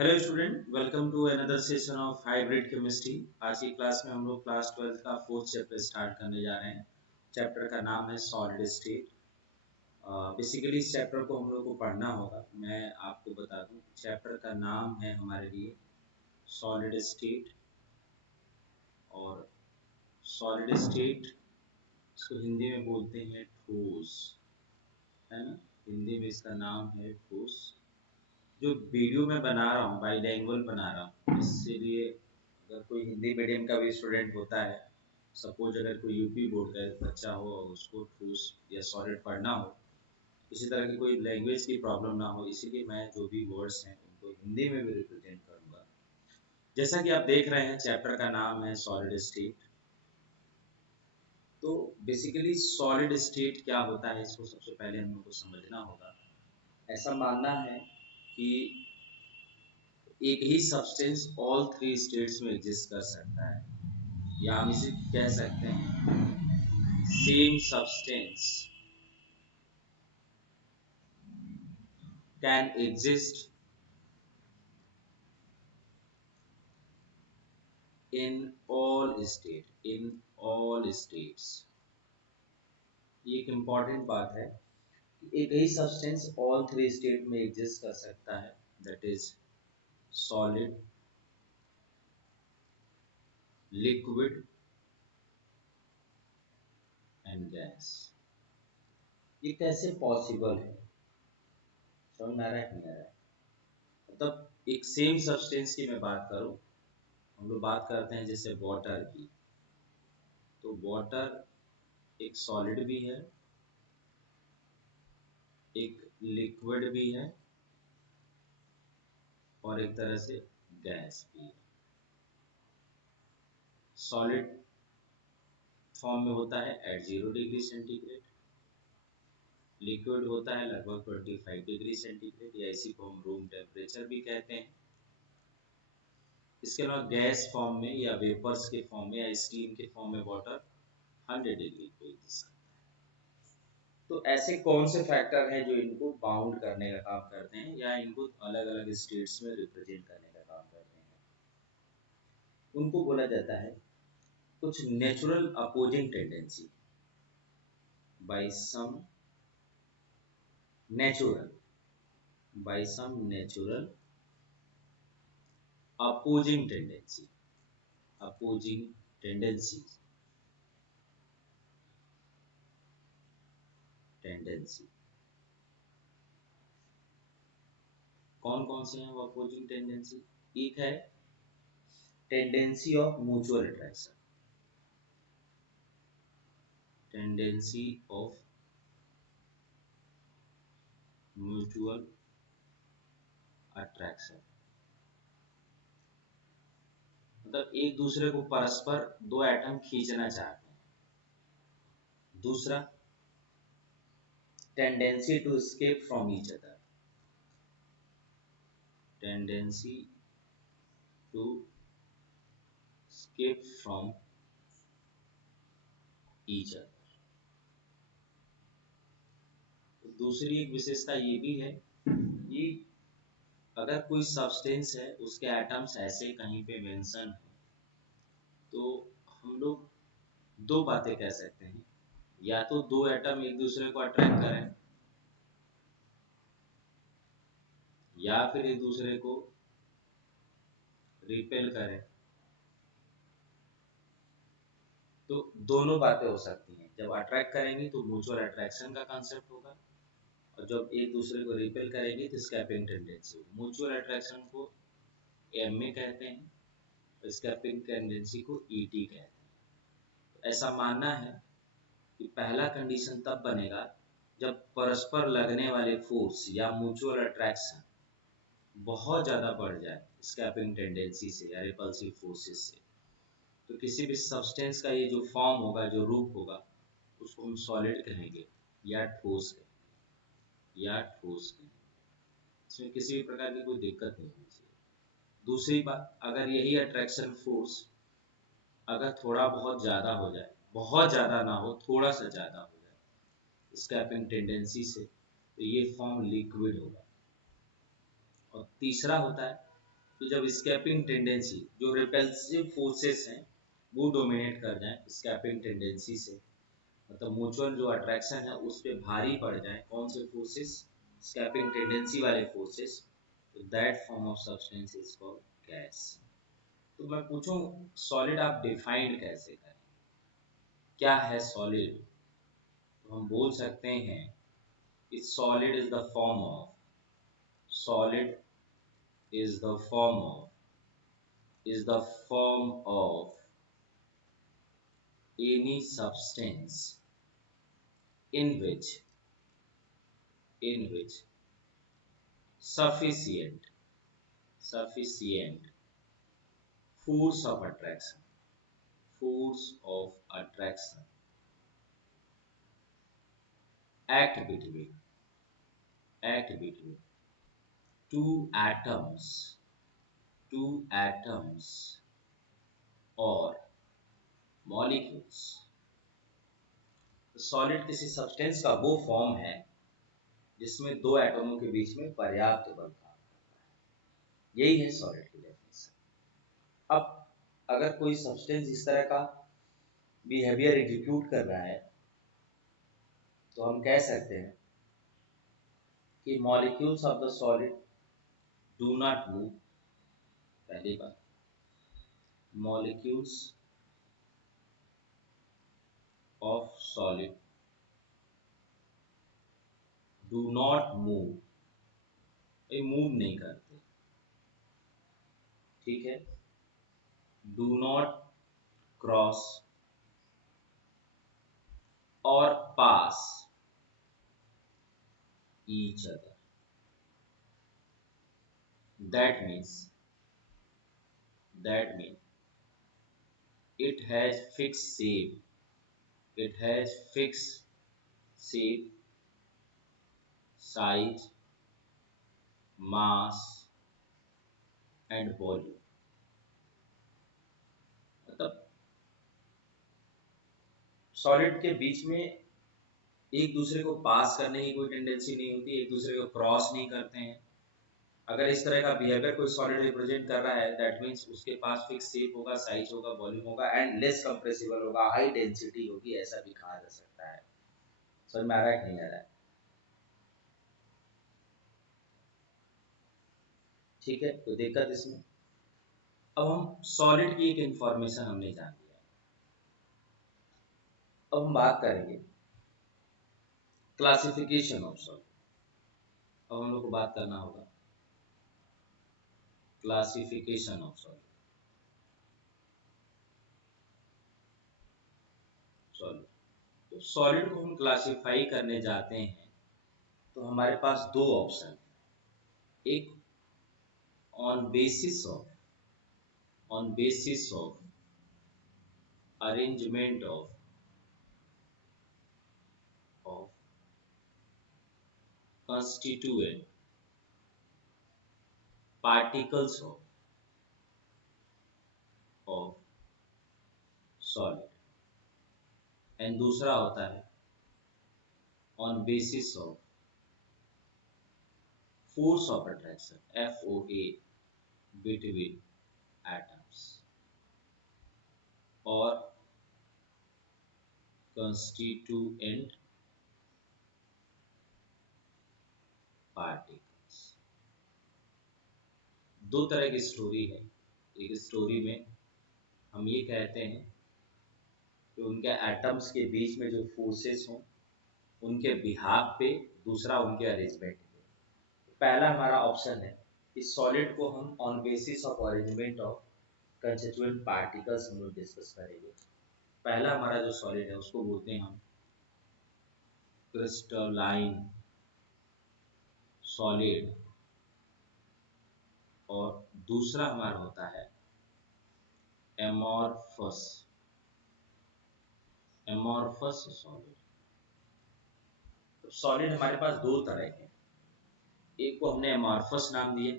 Hello student, welcome to another session of hybrid chemistry. आज की class में हम लोग क्लास 12 का फोर्थ चैप्टर स्टार्ट करने जा रहे हैं। चैप्टर का नाम है सॉलिड स्टेट। बेसिकली इस चैप्टर को हम लोग को पढ़ना होगा। मैं आपको बता दूं, चैप्टर का नाम है हमारे लिए सॉलिड स्टेट। और सॉलिड स्टेट इसको हिंदी में बोलते हैं ठोस, है ना। हिंदी में इसका नाम है ठोस। जो वीडियो मैं बना रहा हूँ बाईलैंग्वेज बना रहा हूँ, इसीलिए अगर कोई हिंदी मीडियम का भी स्टूडेंट होता है, सपोज अगर कोई यूपी बोर्ड का बच्चा हो और उसको ठोस या सॉलिड पढ़ना हो, इसी तरह की कोई लैंग्वेज की प्रॉब्लम ना हो, इसीलिए मैं जो भी वर्ड्स हैं उनको हिंदी में भी रिप्रेजेंट करूँगा। जैसा कि आप देख रहे हैं, चैप्टर का नाम है सॉलिड स्टेट। तो बेसिकली सॉलिड स्टेट क्या होता है, इसको सबसे पहले हम लोग को समझना होगा। ऐसा मानना है कि एक ही सब्सटेंस ऑल थ्री स्टेट्स में एग्जिस्ट कर सकता है, या हम इसे कह सकते हैं same substance can exist in all states. ये एक इम्पॉर्टेंट बात है कि एक ही सब्सटेंस ऑल थ्री स्टेट में एग्जिस्ट कर सकता है, that is solid, liquid and gas. ये कैसे पॉसिबल है, समझ में आ रहा है नहीं आ रहा है? मतलब एक सेम सब्सटेंस की मैं बात करूं, हम लोग बात करते हैं जैसे वाटर की, तो वाटर एक सॉलिड भी है, एक लिक्विड भी है, और एक तरह से गैस भी है। सॉलिड फॉर्म में होता है एट 0 डिग्री सेंटीग्रेड, लिक्विड होता है लगभग 25 डिग्री सेंटीग्रेड, या इसी को हम रूम टेम्परेचर भी कहते हैं। इसके अलावा गैस फॉर्म में या वेपर्स के फॉर्म में या स्टीम के फॉर्म में वाटर 100 डिग्री पे एग्जिस्ट करता है। तो ऐसे कौन से फैक्टर हैं जो इनको बाउंड करने का काम करते हैं, या इनको अलग अलग स्टेट्स में रिप्रेजेंट करने का काम करते हैं? उनको बोला जाता है कुछ natural opposing tendency by some natural natural opposing tendency tendency. कौन कौन से हैं वो अपोजिंग टेंडेंसी? एक है tendency of mutual attraction, tendency of mutual attraction, मतलब एक दूसरे को परस्पर दो एटम खींचना चाहते हैं। दूसरा, tendency to escape from each other, tendency to escape from each other. दूसरी एक विशेषता ये भी है कि अगर कोई सब्सटेंस है, उसके एटम्स ऐसे कहीं पे मेंशन है, तो हम लोग दो बातें कह सकते हैं। या तो दो एटम एक दूसरे को अट्रैक्ट करें, या फिर एक दूसरे को रिपेल करें। तो दोनों बातें हो सकती हैं। जब अट्रैक्ट करेंगे तो म्यूचुअल अट्रैक्शन का कॉन्सेप्ट होगा, और जब एक दूसरे को रिपेल करेंगे तो स्कैपिंग टेंडेंसी। म्यूचुअल अट्रैक्शन को एमए कहते हैं, और स्कैपिंग टेंडेंसी को ईटी कहते हैं। तो ऐसा मानना है कि पहला कंडीशन तब बनेगा जब परस्पर लगने वाले फोर्स या म्यूचुअल अट्रैक्शन बहुत ज़्यादा बढ़ जाए स्कैपिंग टेंडेंसी से या रिपल्सिव फोर्सेस से। तो किसी भी सब्सटेंस का ये जो फॉर्म होगा, जो रूप होगा, उसको हम सॉलिड कहेंगे या ठोस कहेंगे इसमें किसी भी प्रकार की कोई दिक्कत नहीं होनी चाहिए। दूसरी बात, अगर यही अट्रैक्शन फोर्स अगर थोड़ा बहुत ज़्यादा हो जाए, बहुत ज़्यादा ना हो, थोड़ा सा ज़्यादा हो जाए स्कैपिंग टेंडेंसी से, तो ये फॉर्म लिक्विड होगा। और तीसरा होता है तो जब स्केपिंग टेंडेंसी, जो रिपल्सिव फोर्सेस हैं, वो डोमिनेट कर जाए स्केपिंग टेंडेंसी से, मतलब म्यूचुअल जो अट्रैक्शन है उस पर भारी पड़ जाए, कौन से फोर्सेस, स्केपिंग टेंडेंसी वाले फोर्सेस, तो that form of substance is called gas. तो मैं पूछूं सॉलिड आप डिफाइंड कैसे करें, क्या है सॉलिड? तो हम बोल सकते हैं कि solid is the form of, solid is the form of, is the form of any substance in which, in which sufficient, sufficient force of attraction, force of attraction act between, act between two atoms, two atoms or molecules। Solid किसी substance का वो form है जिसमें दो एटमों के बीच में पर्याप्त बल काम करता है, यही है सॉलिड की डेफिनेशन। अब अगर कोई सब्सटेंस इस तरह का बिहेवियर एग्जीक्यूट कर रहा है तो हम कह सकते हैं कि molecules of the solid do not move. पहली बात, molecules of solid do not move, ये मूव नहीं करते, ठीक है। डू नॉट क्रॉस और पास each other, that means, that means it has fixed shape, it has fixed shape, size, mass and volume। मतलब solid के बीच में एक दूसरे को पास करने की कोई टेंडेंसी नहीं होती, एक दूसरे को क्रॉस नहीं करते हैं। अगर इस तरह का बिहेवियर कोई सॉलिड रिप्रेजेंट कर रहा है, दैट मींस उसके पास फिक्स शेप होगा, साइज होगा, वॉल्यूम होगा एंड लेस कंप्रेसिबल होगा, हाई डेंसिटी होगी, ऐसा भी कहा जा सकता है। समझ में आ रहा है कि नहीं आ रहा है? ठीक है, कोई दिक्कत इसमें? अब हम सॉलिड की एक इंफॉर्मेशन हमने जान लिया, अब हम बात करेंगे क्लासिफिकेशन ऑफ सॉलिड। अब हम लोग को बात करना होगा क्लासिफिकेशन ऑफ सॉलिड। सॉलिड, तो सॉलिड को हम क्लासिफाई करने जाते हैं तो हमारे पास दो ऑप्शन है, एक on basis of, on basis of arrangement of constituent particles of solid, and दूसरा होता है on basis of force of attraction FOA between atoms or constituent particles। दो तरह की स्टोरी है। एक स्टोरी में हम ये कहते हैं कि उनके एटम्स के बीच में जो फोर्सेस हों उनके बिहाफ पे, दूसरा उनके अरेंजमेंट पे। पहला हमारा ऑप्शन है कि सॉलिड को हम on basis of arrangement of constituent particles हम लोग डिस्कस करेंगे। पहला हमारा जो सॉलिड है उसको बोलते हैं हम क्रिस्टलाइन सॉलिड, और दूसरा हमारा होता है एमॉर्फस, एमॉर्फस सॉलिड। तो सॉलिड हमारे पास दो तरह के, एक को हमने एमॉर्फस नाम दिया,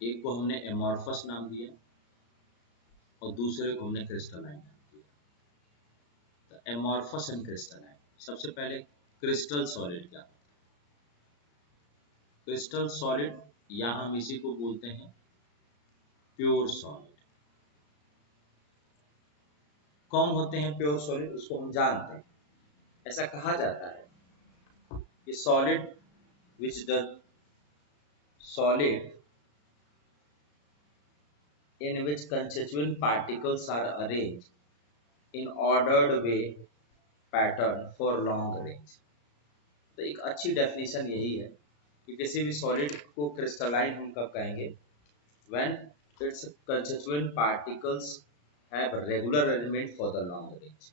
एक को हमने एमॉर्फस नाम दिया और दूसरे को हमने क्रिस्टलाइन नाम दिया। तो एमॉर्फस एंड क्रिस्टलाइन, सबसे पहले क्रिस्टल सॉलिड क्या होता है? क्रिस्टल सॉलिड या हम इसी को बोलते हैं प्योर सॉलिड। कौन होते हैं प्योर सॉलिड, उसको हम जानते हैं। ऐसा कहा जाता है कि solid which the solid in which constituent particles are arranged in ordered way pattern for long range। तो एक अच्छी डेफिनेशन यही है कि किसी भी सॉलिड को क्रिस्टलाइन हम कब कहेंगे, when its constituent particles have regular arrangement for the long range।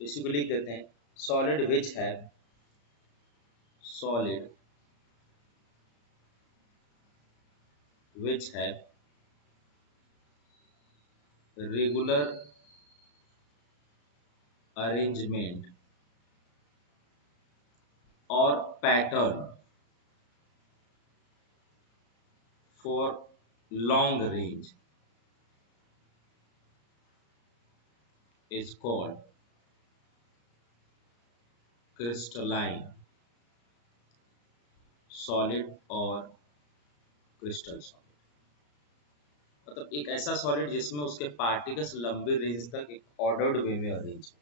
इसी को लिख देते हैं solid solid which have regular arrangement or pattern for long range is called crystalline solid और क्रिस्टल सॉलिड। मतलब एक ऐसा सॉलिड जिसमें उसके पार्टिकल्स लंबे रेंज तक एक ऑर्डर्ड वे में अरेंज,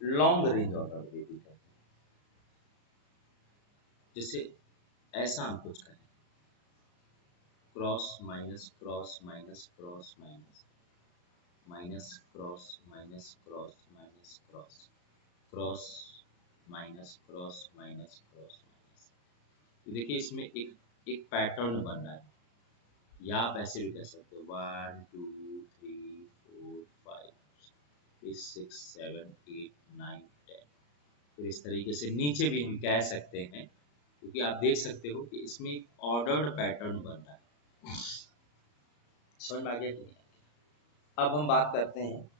लॉन्ग रेंज ऑर्डर्ड वे भी कहते हैं। जैसे ऐसा हम कुछ करें, cross minus cross minus cross minus minus cross minus cross minus cross cross minus cross minus cross minus. देखिए इसमें एक एक पैटर्न बन रहा है, या आप ऐसे भी कह सकते हो 1 2 3 4 5 6 7 8 9 10। तो इस तरीके से नीचे भी हम कह सकते हैं, क्योंकि आप देख सकते हो कि इसमें ऑर्डर्ड पैटर्न बन रहा है। समझ में आ गया कि नहीं? अब हम बात करते हैं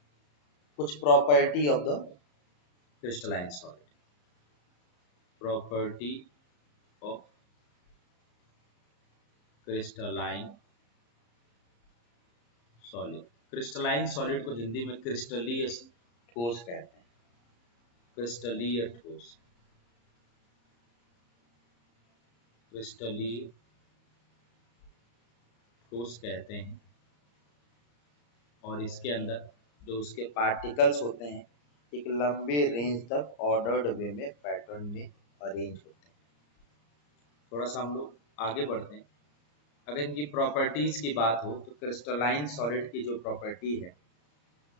कुछ property of the crystalline solid. Property of crystalline solid. Crystalline solid को हिंदी में क्रिस्टलीय ठोस कहते हैं। क्रिस्टलीय ठोस, क्रिस्टलीय ठोस कहते हैं। और इसके अंदर जो उसके पार्टिकल्स होते हैं एक लंबे रेंज तक ऑर्डर्ड वे में पैटर्न में अरेंज होते हैं। थोड़ा सा हम लोग आगे बढ़ते हैं। अगर इनकी प्रॉपर्टीज की बात हो तो क्रिस्टलाइन सॉलिड की जो प्रॉपर्टी है,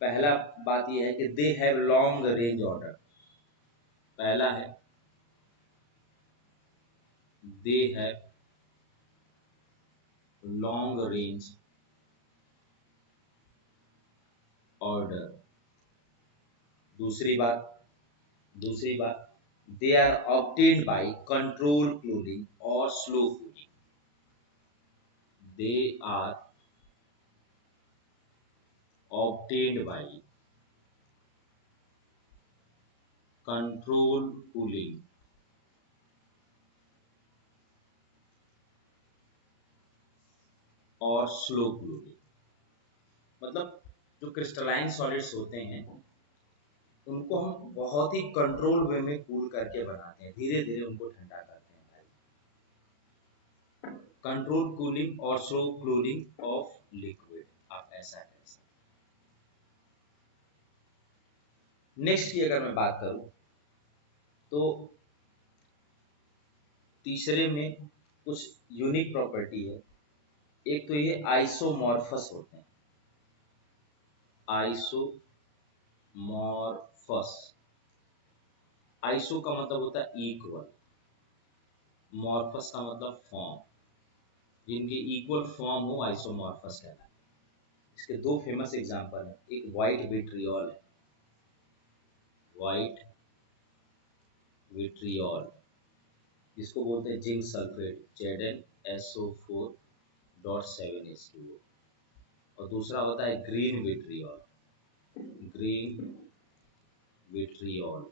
पहला बात यह है कि they have long range order. पहला है they have long range order. दूसरी बात they are obtained by control cooling और slow cooling. They are obtained by control cooling और स्लो कूलिंग। मतलब जो क्रिस्टलाइन सॉलिड्स होते हैं उनको हम बहुत ही कंट्रोल वे में कूल करके बनाते हैं, धीरे धीरे उनको ठंडा करते हैं भाई। कंट्रोल कूलिंग और स्लो कूलिंग ऑफ लिक्विड, आप ऐसा कह सकते। नेक्स्ट की अगर मैं बात करूं तो तीसरे में कुछ यूनिक प्रॉपर्टी है। एक तो ये आइसोमॉर्फस होते हैं। आइसोमॉर्फस, आइसो का मतलब होता है इक्वल, मॉर्फस का मतलब फॉर्म। जिनके इक्वल फॉर्म हो आइसोमॉर्फस कहलाता है। इसके दो फेमस एग्जांपल हैं। एक व्हाइट विट्रियोल है, व्हाइट विट्रियोल जिसको बोलते हैं जिंक सल्फेट Zn SO4.7H2O। और दूसरा होता है ग्रीन विट्रियोल, ग्रीन विट्रियोल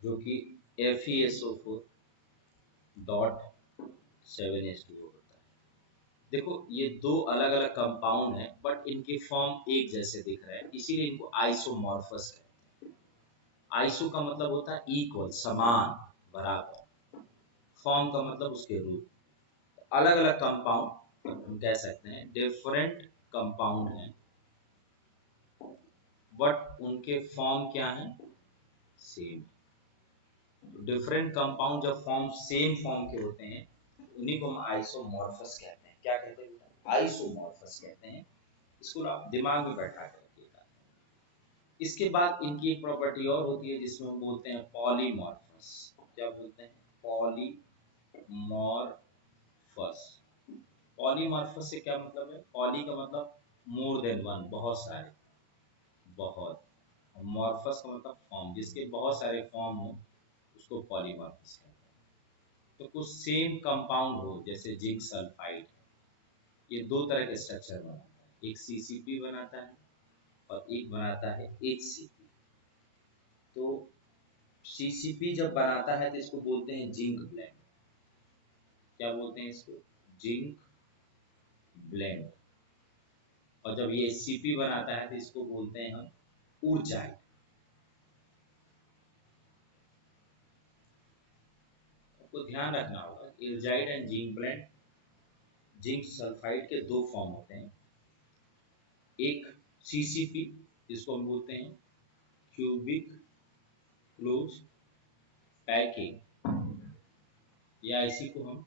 जो कि FeSO4.7H2O होता है। देखो ये दो अलग अलग कंपाउंड हैं बट इनके फॉर्म एक जैसे दिख रहे हैं, इसीलिए इनको आइसोमॉर्फस कहते हैं। आइसो का मतलब होता है इक्वल, समान, बराबर। फॉर्म का मतलब उसके रूप। अलग अलग कंपाउंड हम कह सकते हैं, डिफरेंट कंपाउंड हैं, बट उनके फॉर्म क्या है, सेम। डिफरेंट कंपाउंड जब फॉर्म सेम फॉर्म के होते हैं उन्हीं को हम आइसोमॉर्फस कहते हैं। क्या कहते हैं, आइसोमॉर्फस कहते हैं। इसको आप दिमाग में बैठा के रखिएगा। इसके बाद इनकी एक प्रॉपर्टी और होती है जिसमें हम बोलते हैं पॉलीमॉर्फस। क्या बोलते हैं, पॉलीमॉर्फस। पॉलीमॉर्फस से क्या मतलब है, पॉली का मतलब मोर देन वन, बहुत सारे, बहुत। मॉर्फस का मतलब फॉर्म, जिसके बहुत सारे फॉर्म हो उसको पॉलीमॉर्फस कहते हैं। तो कुछ सेम कंपाउंड हो, जैसे जिंक सल्फाइड, ये दो तरह के स्ट्रक्चर बनाता है, एक सीसीपी बनाता है और एक बनाता है एचसीपी। तो सीसीपी जब बनाता है तो इसको बोलते हैं जिंक ब्लेंड। क्या बोलते हैं इसको, जिंक ब्लेंड। और जब ये एचसीपी बनाता है तो इसको बोलते हैं हम ऊर्जाइड। आपको ध्यान रखना होगा, ईर्जाइड and zinc blende, zinc sulphide के दो फॉर्म होते हैं। एक सीसीपी जिसको हम बोलते हैं क्यूबिक क्लोज पैकिंग, या इसी को हम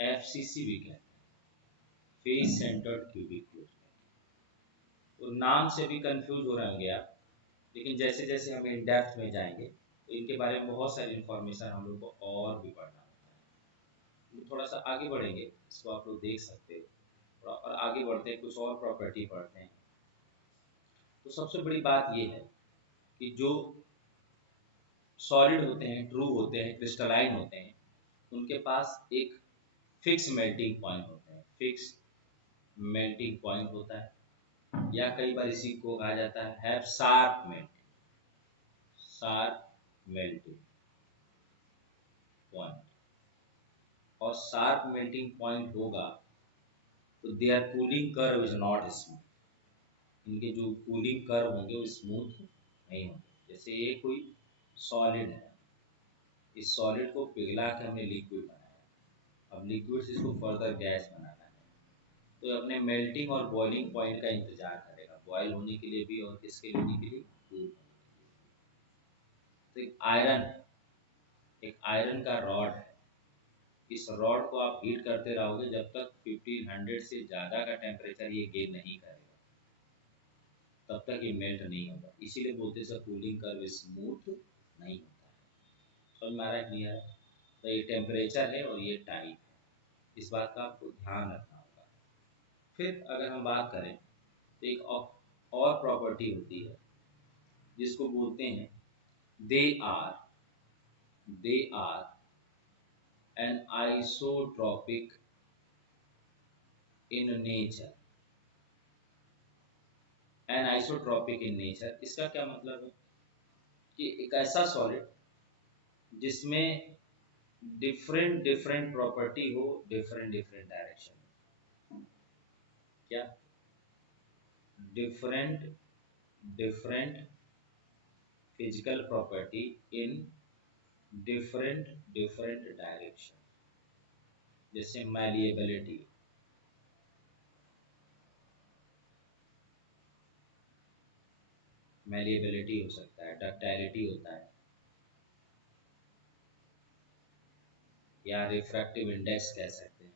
एफसीसी भी कहते हैं, face centred cubic close packing. तो नाम से भी कंफ्यूज हो रहे होंगे आप, लेकिन जैसे जैसे हम इन डेप्थ में जाएंगे तो इनके बारे में बहुत सारी इंफॉर्मेशन हम लोग को और भी पढ़ना होता है। तो थोड़ा सा आगे बढ़ेंगे, इसको आप लोग देख सकते हो। थोड़ा और आगे बढ़ते हैं, कुछ और प्रॉपर्टी पढ़ते हैं। तो सबसे बड़ी बात ये है कि जो सॉलिड होते हैं, ट्रू होते हैं, क्रिस्टलाइन होते हैं, उनके पास एक फिक्स मेल्टिंग पॉइंट होता है, फिक्स मेल्टिंग पॉइंट होता है, या कई बार इसी को कहा जाता है have sharp melting, sharp melting point. और शार्प मेल्टिंग पॉइंट होगा तो there cooling curve is not smooth. इनके जो कूलिंग कर्व होंगे वो स्मूथ नहीं होंगे। जैसे ये कोई सॉलिड है, इस सॉलिड को पिघला के हमने लिक्विड बनाया, अब लिक्विड से इसको फर्दर गैस बनाना है, तो अपने मेल्टिंग और बॉइलिंग पॉइंट का इंतजार करेगा, बॉयल होने के लिए भी और किसके लिए होने के लिए, कूल होने के लिए। तो एक आयरन है, एक आयरन का रॉड है, इस रॉड को आप हीट करते रहोगे जब तक 1500 से ज़्यादा का टेम्परेचर ये गेन नहीं करेगा, तब तक ये मेल्ट नहीं होगा। इसीलिए बोलते हैं कूलिंग कर्व स्मूथ नहीं होता है। समझ में आ रहा है, क्लियर है। तो ये टेम्परेचर है और ये टाइम है, इस बात का आपको ध्यान रखना होगा। फिर अगर हम बात करें तो एक और प्रॉपर्टी होती है जिसको बोलते हैं they are, they are anisotropic in nature, anisotropic in nature. इसका क्या मतलब है कि एक ऐसा सॉलिड जिसमें डिफरेंट डिफरेंट प्रॉपर्टी हो, डिफरेंट डिफरेंट डायरेक्शन में। क्या, different different physical property in different different direction. जैसे मैलिएबिलिटी, मैलिएबिलिटी हो सकता है, डक्टाइलिटी होता है, या रिफ्रैक्टिव इंडेक्स कह सकते हैं।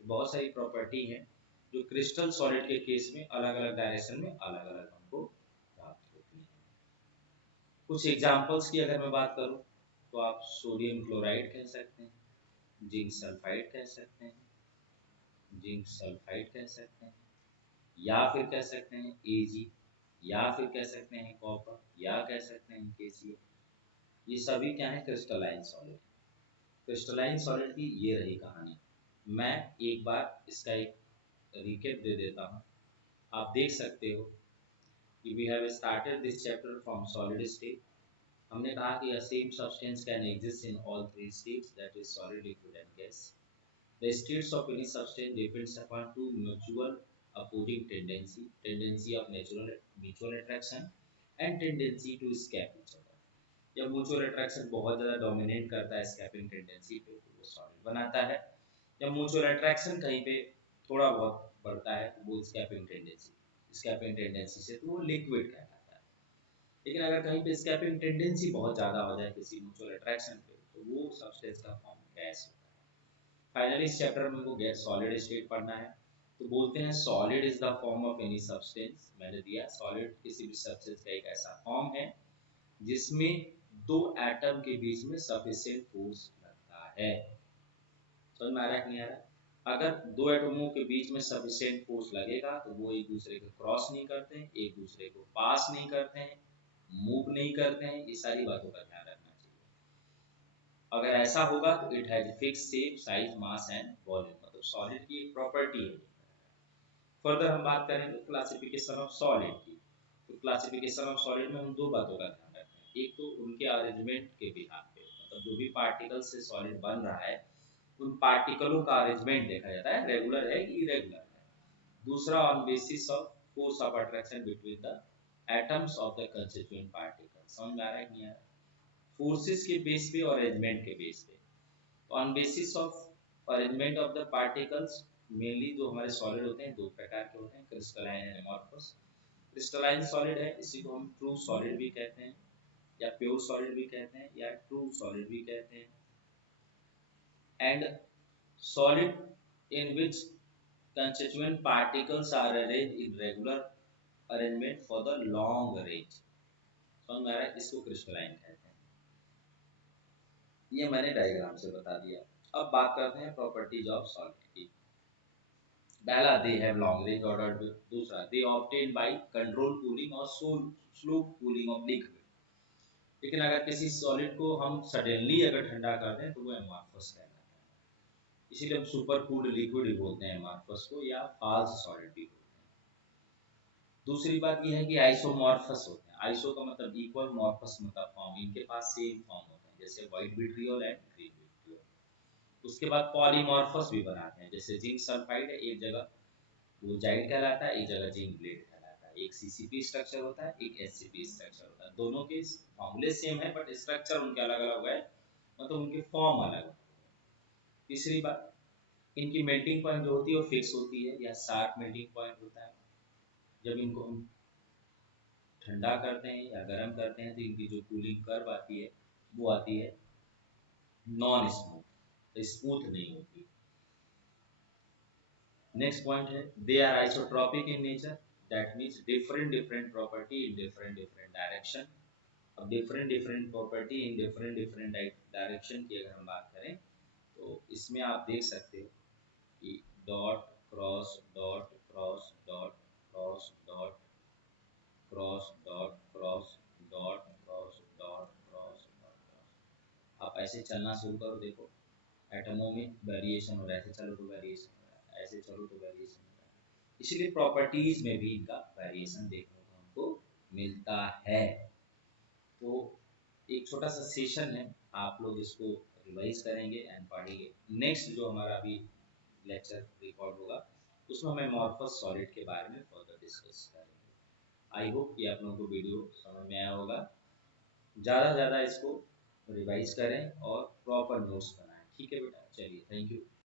तो बहुत सारी प्रॉपर्टी है जो क्रिस्टल सॉलिड के केस में अलग अलग डायरेक्शन में अलग अलग हमको प्राप्त होती है। कुछ एग्जांपल्स की अगर मैं बात करूं तो आप सोडियम क्लोराइड कह सकते हैं, जिंक सल्फाइड कह सकते हैं, जिंक सल्फाइड कह सकते हैं, या फिर कह सकते हैं एजी, या फिर कह सकते हैं कॉपर, या कह सकते हैं केसीएल। ये सभी क्या है, क्रिस्टलाइन सॉलिड। क्रिस्टलाइन सॉलिड की ये रही कहानी। मैं एक बार इसका एक रिकेप दे देता हूँ। आप देख सकते हो कि we have started this chapter from solid state. हमने कहा कि a same substance can exist in all three states, that is solid, liquid and gas. The states of any substance depends upon two mutual opposing tendency, tendency of natural mutual attraction and tendency to escape each other. जब mutual attraction बहुत ज़्यादा dominate करता है scaping tendency पे तो वो solid बनाता है। जब म्यूचुअल अट्रैक्शन कहीं पे थोड़ा बहुत बढ़ता है तो वो स्कैपिंग टेंडेंसी से तो वो लिक्विड कहलाता है। लेकिन अगर कहीं पे स्कैपिंग टेंडेंसी बहुत ज़्यादा हो जाए किसी म्यूचुअल अट्रैक्शन पे तो वो सब्सटेंस का फॉर्म गैस होता है। फाइनली इस चैप्टर में हमको गैस सॉलिड स्टेट पढ़ना है। तो बोलते हैं solid is the form of any substance. मैंने दिया सॉलिड किसी भी सब्सटेंस का एक ऐसा फॉर्म है जिसमें दो एटम के बीच में सफिशिएंट फोर्स लगता है। समझ में आ रहा है कि नहीं आ रहा? अगर दो एटमों के बीच में सफिशिएंट फोर्स लगेगा तो वो एक दूसरे को क्रॉस नहीं करते हैं, एक दूसरे को पास नहीं करते हैं, मूव नहीं करते हैं। ये सारी बातों का ध्यान रखना चाहिए। अगर ऐसा होगा तो it has fix shape, size, mass and volume, मतलब सॉलिड की एक प्रॉपर्टी है। फर्दर हम बात करेंगे क्लासिफिकेशन ऑफ सॉलिड की। तो क्लासिफिकेशन ऑफ सॉलिड में हम दो बातों का ध्यान रखते हैं। एक तो उनके अरेंजमेंट के बिहाफ पे, मतलब जो भी पार्टिकल से सॉलिड बन रहा है उन पार्टिकलों का अरेंजमेंट देखा जाता है, रेगुलर है कि इरेगुलर है। दूसरा on basis of force of attraction between the atoms of the constituent particle. समझ में आ रहा है कि नहीं आ रहा? फोर्सेस के बेस पे और अरेंजमेंट के बेस पे। On basis of arrangement of the particles, mainly जो हमारे सॉलिड होते हैं दो प्रकार के होते हैं, crystalline and amorphous. Crystalline solid है, इसी को हम ट्रू सॉलिड भी कहते हैं या प्योर सॉलिड भी कहते हैं या ट्रू सॉलिड भी कहते हैं। And solid in which constituent particles are arranged in regular arrangement for the long range। समझ में आ रहा है? इसको क्रिस्टलाइन कहते हैं। ये मैंने डायग्राम से बता दिया। अब बात करते हैं प्रॉपर्टीज ऑफ सॉलिड की। पहला, दे हैव लॉन्ग रेंज ऑर्डर। दूसरा, दे ऑब्टेन बाय कंट्रोल कूलिंग और स्लो कूलिंग ऑफ लिक्विड। लेकिन अगर किसी सॉलिड को हम सडनली अगर ठंडा कर दें तो वो एमॉर्फस कहलाता है। इसीलिए हम सुपर कूल्ड लिक्विड भी बोलते हैं एमॉर्फस को, या फाल्स सॉलिड भी बोलते हैं। दूसरी बात यह है कि आइसोमॉर्फस होते हैं। आइसो का मतलब इक्वल, मॉर्फस मतलब फॉर्म, इनके पास सेम फॉर्म होते हैं, जैसे white vitriol and green vitriol. उसके बाद पॉलीमॉर्फस भी बनाते हैं, जैसे जिंक सल्फाइड है, एक जगह वो जाइड कहलाता है, एक जगह जिंक ब्लेड कहलाता है। एक सीसीपी स्ट्रक्चर होता है, एक एससीपी स्ट्रक्चर होता है। दोनों के फॉर्मूले सेम है बट स्ट्रक्चर उनके अलग अलग है, मतलब उनके फॉर्म अलग है। तीसरी बात, इनकी मेल्टिंग पॉइंट जो होती है वो फिक्स होती है या शार्प मेल्टिंग पॉइंट होता है। जब इनको हम ठंडा करते हैं या गर्म करते हैं तो इनकी जो कूलिंग कर्व आती है वो आती है नॉन स्मूथ, तो स्मूथ नहीं होती। नेक्स्ट पॉइंट है, they are isotropic in nature. That means different different property in different different direction. अब different different property in different different direction की अगर हम बात करें तो इसमें आप देख सकते हो कि dot cross dot cross dot cross dot cross dot cross dot cross dot cross dot. आप ऐसे चलना शुरू करो, देखो एटमों में वेरिएशन हो रहा है, ऐसे चलो तो वेरिएशन हो रहा है, ऐसे चलो तो वेरिएशन हो रहा है। इसलिए प्रॉपर्टीज में भी इनका वेरिएशन देखने को हमको मिलता है। तो एक छोटा सा सेशन है, आप लोग इसको रिवाइज करेंगे एंड पढ़ेंगे। नेक्स्ट जो हमारा अभी लेक्चर रिकॉर्ड होगा उसमें हमें मॉर्फस सॉलिड के बारे में फर्दर डिस्कस करेंगे। आई होप कि आप लोगों को वीडियो समझ में आया होगा। ज़्यादा से ज़्यादा इसको रिवाइज करें और प्रॉपर नोट्स बनाएं। ठीक है बेटा, चलिए, थैंक यू।